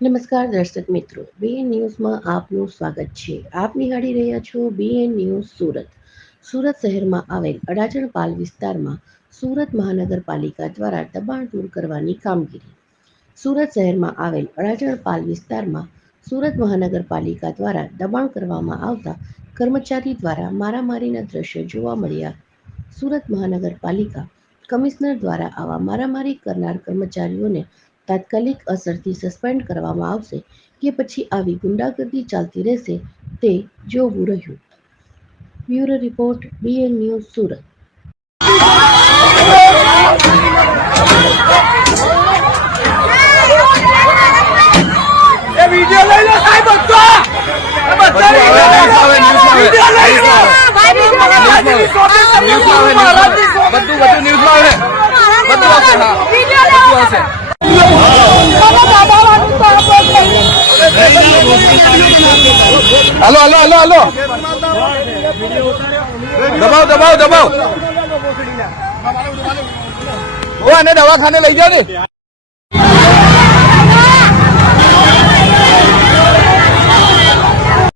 નમસ્કાર દર્શક મિત્રો, બીએન ન્યૂઝમાં આપનું સ્વાગત છે. આપ નિહાળી રહ્યા છો બીએન ન્યૂઝ સુરત. સુરત શહેરમાં આવેલ અડાજણ પાલ વિસ્તારમાં સુરત મહાનગરપાલિકા દ્વારા દબાણ દૂર કરવાની કામગીરી. સુરત શહેરમાં આવેલ અડાજણ પાલ વિસ્તારમાં સુરત મહાનગરપાલિકા દ્વારા દબાણ કરવામાં આવતા કર્મચારી દ્વારા મારામારીના દ્રશ્યો જોવા મળ્યા. સુરત મહાનગરપાલિકા કમિશનર દ્વારા આવા મારામારી કરનાર કર્મચારીઓને તાત્કાલિક અસરથી સસ્પેન્ડ કરવામાં આવશે કે પછી આવી ગુંડાગર્દી ચાલતી રહેશે તે જોવું રહ્યું. Bureau report, BN news Surat. Video ले लो साहब बच्चा हेलो हेलो हेलो हेलो दबाओ दबाओ दबाओ वो आने दवा खाने ले जाओ ने